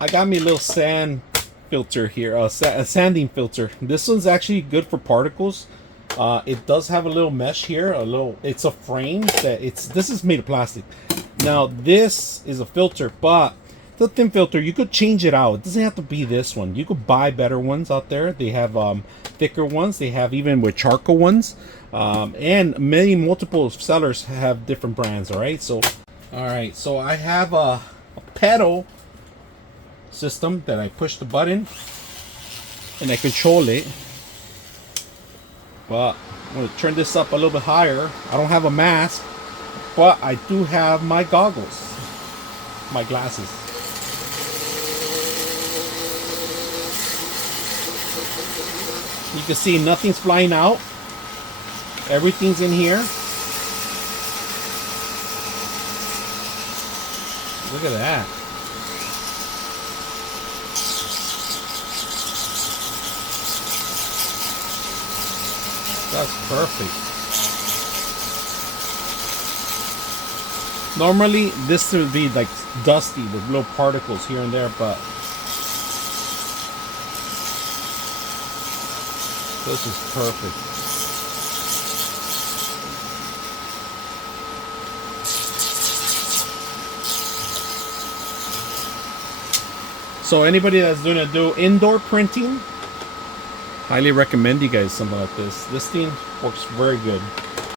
I got me a little sand filter here, a sanding filter. This one's actually good for particles. It does have a little mesh here, it's a frame that this is made of plastic. Now this is a filter, but the thin filter, you could change it out. It doesn't have to be this one. You could buy better ones out there. They have thicker ones. They have even with charcoal ones, and multiple sellers have different brands. All right, so I have a pedal system that I push the button and I control it. But I'm going to turn this up a little bit higher. I don't have a mask, but I do have my goggles, my glasses. You can see nothing's flying out. Everything's in here. Look at that. That's perfect. Normally this would be like dusty with little particles here and there, but this is perfect. So anybody that's going to do indoor printing, highly recommend you guys something like this. This thing works very good.